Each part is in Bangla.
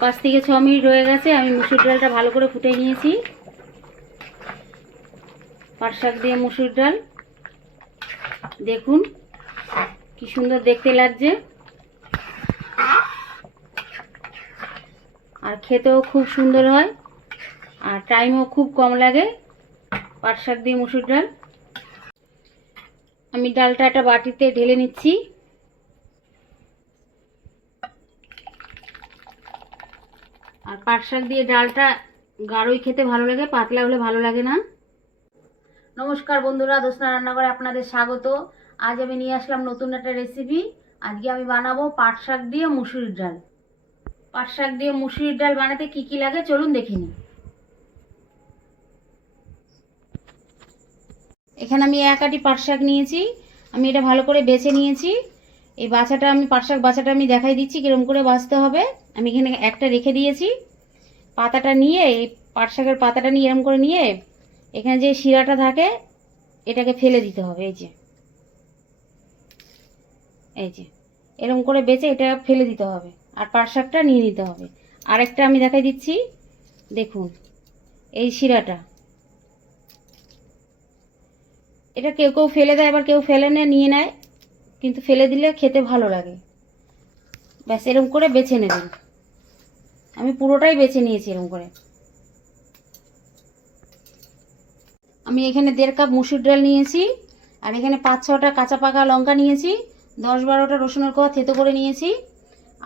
5 থেকে 6 মিনিট হয়ে গেছে। আমি মুসুর ডালটা ভালো করে ফুটিয়ে নিয়েছি। পাট শাক দিয়ে মুসুর ডাল, দেখুন কি সুন্দর দেখতে লাগছে, আর খেতেও খুব সুন্দর হয়, আর টাইমও খুব কম লাগে। পাট শাক দিয়ে মুসুর ডাল। আমি ডালটা একটা বাটিতে ঢেলে নিচ্ছি। আর পাট শাক দিয়ে ডালটা গাঢ়ই খেতে ভালো লাগে, পাতলা হলে ভালো লাগে না। নমস্কার বন্ধুরা, দোসনা রান্নাঘরে আপনাদের স্বাগত। আজ আমি নিয়ে আসলাম নতুন একটা রেসিপি। আজকে আমি বানাবো পাট শাক দিয়ে মুসুরির ডাল। পাট শাক দিয়ে মুসুরির ডাল বানাতে কি কি লাগে চলুন দেখে নিই। এখানে আমি 1 আটি পাট শাক নিয়েছি। আমি এটা ভালো করে বেছে নিয়েছি। এই বাছাটা আমি পাট শাক বাছাটা আমি দেখাই দিচ্ছি কিরকম করে বাছতে হবে। আমি এখানে একটা রেখে দিয়েছি। পাতাটা নিয়ে, এই পাট শাকের পাতাটা নিয়ে এরকম করে নিয়ে এখানে যে শিরাটা থাকে এটাকে ফেলে দিতে হবে। এই যে এরকম করে বেছে এটা ফেলে দিতে হবে, আর পাট শাকটা নিয়ে নিতে হবে। আরেকটা আমি দেখাই দিচ্ছি, দেখুন এই শিরাটা, এটা কেউ কেউ ফেলে দেয়, আবার কেউ ফেলে নিয়ে নেয়, কিন্তু ফেলে দিলে খেতে ভালো লাগে। ব্যাস এরকম করে বেছে নেবেন। আমি পুরোটাই বেছে নিয়েছি এরকম করে। আমি এখানে 1.5 কাপ মুসুর ডাল নিয়েছি, আর এখানে 5-6টা কাঁচা পাকা লঙ্কা নিয়েছি, 10-12টা রসুনের কোয়া থেতো করে নিয়েছি,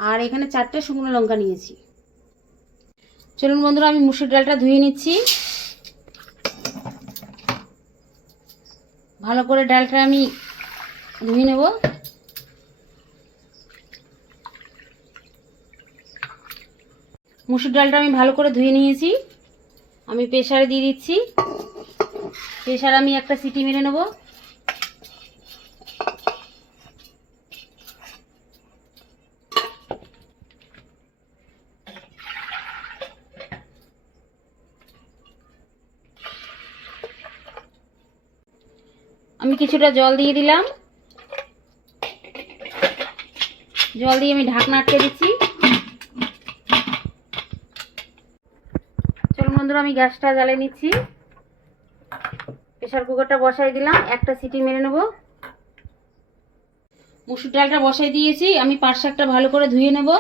আর এখানে 4টে শুকনো লঙ্কা নিয়েছি। চলুন বন্ধুরা, আমি মুসুর ডালটা ধুয়ে নিচ্ছি। ভালো করে ডালটা আমি ধুয়ে নেব। মুসুর ডালটা আমি ভালো করে ধুয়ে নিয়েছি। আমি প্রেসারে দিয়ে দিচ্ছি। প্রেসারে আমি একটা সিটি মেরে নেব। আমি কিছুটা জল দিয়ে দিলাম। জল দিয়ে আমি ঢাকনা আটকে দিচ্ছি। চলুন বন্ধুরা, আমি গ্যাসটা জ্বালিয়ে নিচ্ছি। প্রেসার কুকারটা বসাই দিলাম, একটা সিটি মেরে নেব। মুসুর ডালটা বসাই দিয়েছি। আমি পাট শাকটা ভালো করে ধুয়ে নেব।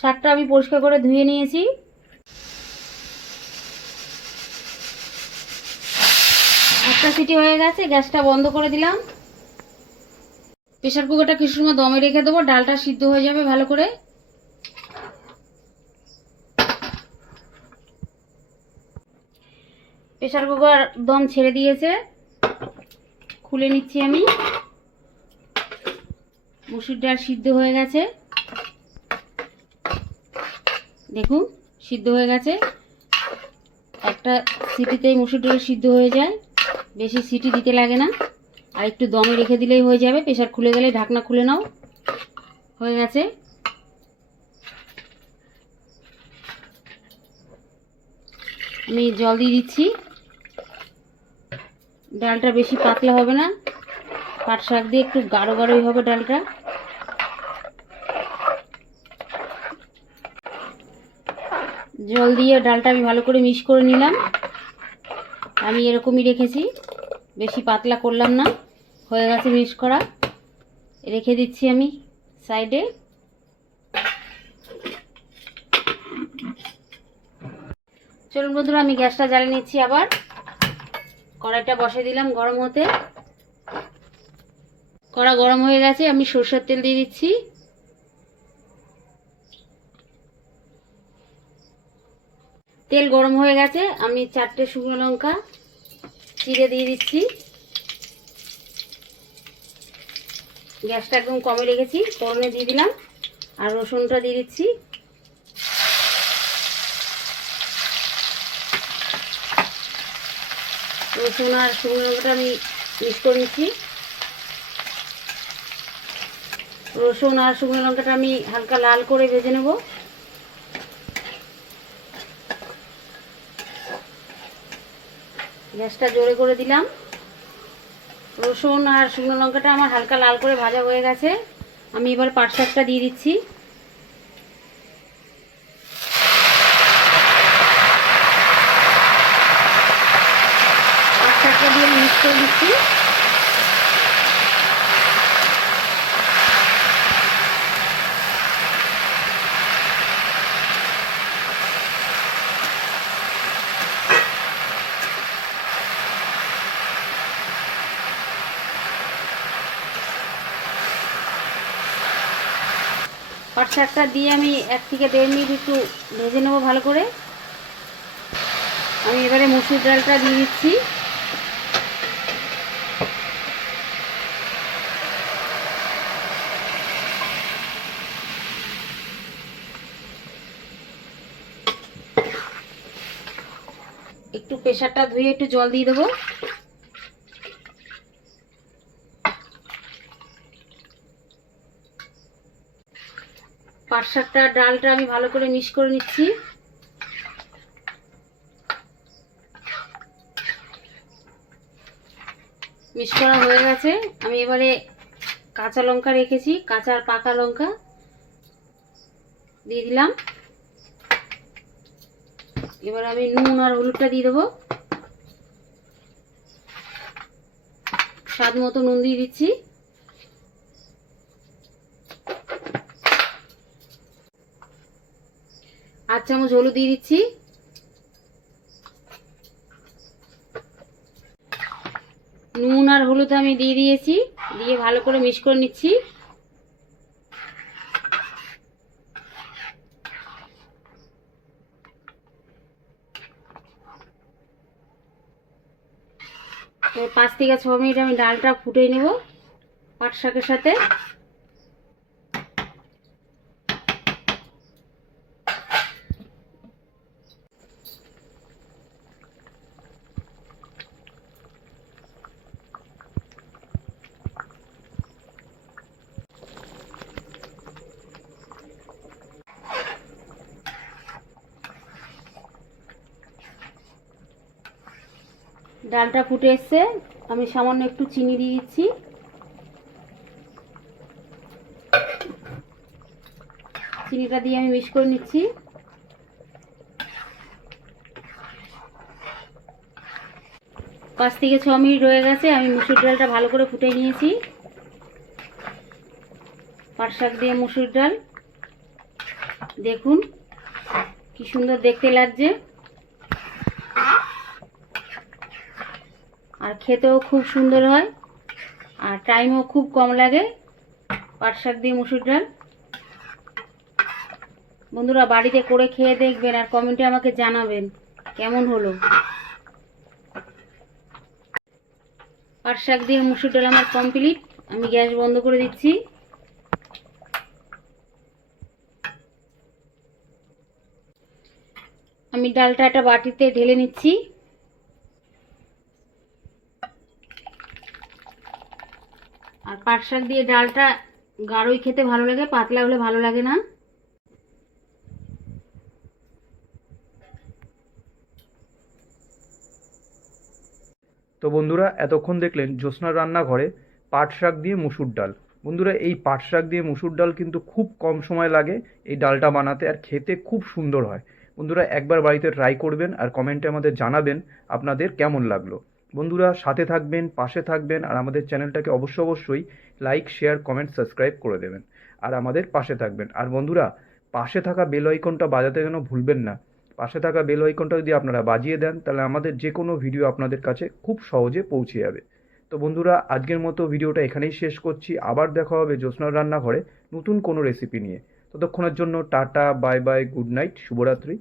শাকটা আমি পরিষ্কার করে ধুয়ে নিয়েছি। একটা সিটি হয়ে গেছে, গ্যাসটা বন্ধ করে দিলাম। প্রেসার কুকারটা কিছু সময় দমে রেখে দেবো, ডালটা সিদ্ধ হয়ে যাবে ভালো করে। প্রেসার কুকার দম ছেড়ে দিয়েছে, খুলে নিচ্ছি আমি। মুসুর ডাল সিদ্ধ হয়ে গেছে, দেখুন সিদ্ধ হয়ে গেছে। একটা সিটিতেই মুসুর ডাল সিদ্ধ হয়ে যায়, বেশি সিটি দিতে লাগে না। আর একটু দমে রেখে দিলেই হয়ে যাবে। প্রেসার খুলে গেলে ঢাকনা খুলে নাও, হয়ে গেছে। আমি জল দিয়ে দিচ্ছি। ডালটা বেশি পাতলা হবে না, পাট শাক দিয়ে একটু গাঢ় গাঢ়ই হবে ডালটা। জল দিয়ে ডালটা আমি ভালো করে মিক্স করে নিলাম। আমি এরকমই রেখেছি, বেশি পাতলা করলাম না। হয়ে গেছে মিক্স করা, রেখে দিচ্ছি আমি সাইডে। চলুন বন্ধুরা, আমি গ্যাসটা জ্বালিয়ে নিচ্ছি। আবার কড়াইটা বসিয়ে দিলাম গরম হতে। কড়া গরম হয়ে গেছে, আমি সরষের তেল দিয়ে দিচ্ছি। তেল গরম হয়ে গেছে, আমি 4টে শুকনো লঙ্কা চিড়ে দিয়ে দিচ্ছি। গ্যাসটা একদম কমে রেখেছি, ফোড়নে দিয়ে দিলাম। আর রসুনটা দিয়ে দিচ্ছি। রসুন আর শুকনো লঙ্কাটা আমি মিক্স করে নিচ্ছি। রসুন আর শুকনো লঙ্কাটা আমি হালকা লাল করে ভেজে নেব। গ্যাসটা জোরে করে দিলাম। রসুন আর শুকনো লঙ্কাটা আমার হালকা লাল করে ভাজা হয়ে গেছে। আমি এবার পাট শাকটা দিয়ে দিচ্ছি। পাট শাকটা দিয়ে আমি মিক্স করে দিচ্ছি। পাট শাকটা দিয়ে আমি 1 থেকে 1.5 মিনিট একটু ভেজে নেবো ভালো করে। আমি এবারে মসুর ডালটা দিয়ে দিচ্ছি। একটু প্রেসারটা ধুয়ে একটু জল দিয়ে দেবো। পাট শাকটা ডালটা আমি ভালো করে মিক্স করে নিচ্ছি। মিক্স করা হয়ে গেছে। আমি এবারে কাঁচা লঙ্কা রেখেছি, কাঁচা আর পাকা লঙ্কা দিয়ে দিলাম। এবার আমি নুন আর হলুদটা দিয়ে দেবো। স্বাদ মতো নুন দিয়ে দিচ্ছি। আধ চামচ হলুদ দিয়ে দিচ্ছি। নুন আর হলুদ আমি দিয়ে দিয়েছি, দিয়ে ভালো করে মিক্স করে নিচ্ছি। তো 5 থেকে 6 মিনিট আমি ডালটা ফুটিয়ে নেব পাট শাকের সাথে। ডালটা ফুটে এসছে, আমি সামান্য একটু চিনি দিয়ে দিচ্ছি। চিনিটা দিয়ে আমি মিক্স করে নিচ্ছি। পাঁচ থেকে 6 মিনিট হয়ে গেছে। আমি মুসুর ডালটা ভালো করে ফুটিয়ে নিয়েছি। পাট শাক দিয়ে মুসুর ডাল, দেখুন কি সুন্দর দেখতে লাগছে, আর খেতেও খুব সুন্দর হয়, আর টাইমও খুব কম লাগে। পাট শাক দিয়ে মুসুর ডাল বন্ধুরা বাড়িতে করে খেয়ে দেখবেন, আর কমেন্টে আমাকে জানাবেন কেমন হলো। পাট শাক দিয়ে মুসুর ডাল আমার কমপ্লিট। আমি গ্যাস বন্ধ করে দিচ্ছি। আমি ডালটা একটা বাটিতে ঢেলে নিচ্ছি। আর পাট শাক দিয়ে ডালটা গাঢ়ই খেতে ভালো লাগে, পাতলা হলে ভালো লাগে না। তো বন্ধুরা এতক্ষণ দেখলেন জ্যোৎস্নার রান্নাঘরে পাট শাক দিয়ে মুসুর ডাল। বন্ধুরা এই পাট শাক দিয়ে মুসুর ডাল কিন্তু খুব কম সময় লাগে এই ডালটা বানাতে, আর খেতে খুব সুন্দর হয়। বন্ধুরা একবার বাড়িতে ট্রাই করবেন আর কমেন্টে আমাদের জানাবেন আপনাদের কেমন লাগলো। বন্ধুরা সাথে থাকবেন, পাশে থাকবেন, আর আমাদের চ্যানেলটাকে অবশ্যই লাইক, শেয়ার, কমেন্ট, সাবস্ক্রাইব করে দেবেন, আর আমাদের পাশে থাকবেন। আর বন্ধুরা পাশে থাকা বেল আইকনটা বাজাতে যেন ভুলবেন না। পাশে থাকা বেল আইকনটা যদি আপনারা বাজিয়ে দেন তাহলে আমাদের যে কোনো ভিডিও আপনাদের কাছে খুব সহজে পৌঁছে যাবে। তো বন্ধুরা আজকের মতো ভিডিওটা এখানেই শেষ করছি। আবার দেখা হবে জ্যোৎস্নার রান্নাঘরে নতুন কোনো রেসিপি নিয়ে। ততক্ষণের জন্য tata, bye bye, good night, শুভরাত্রি।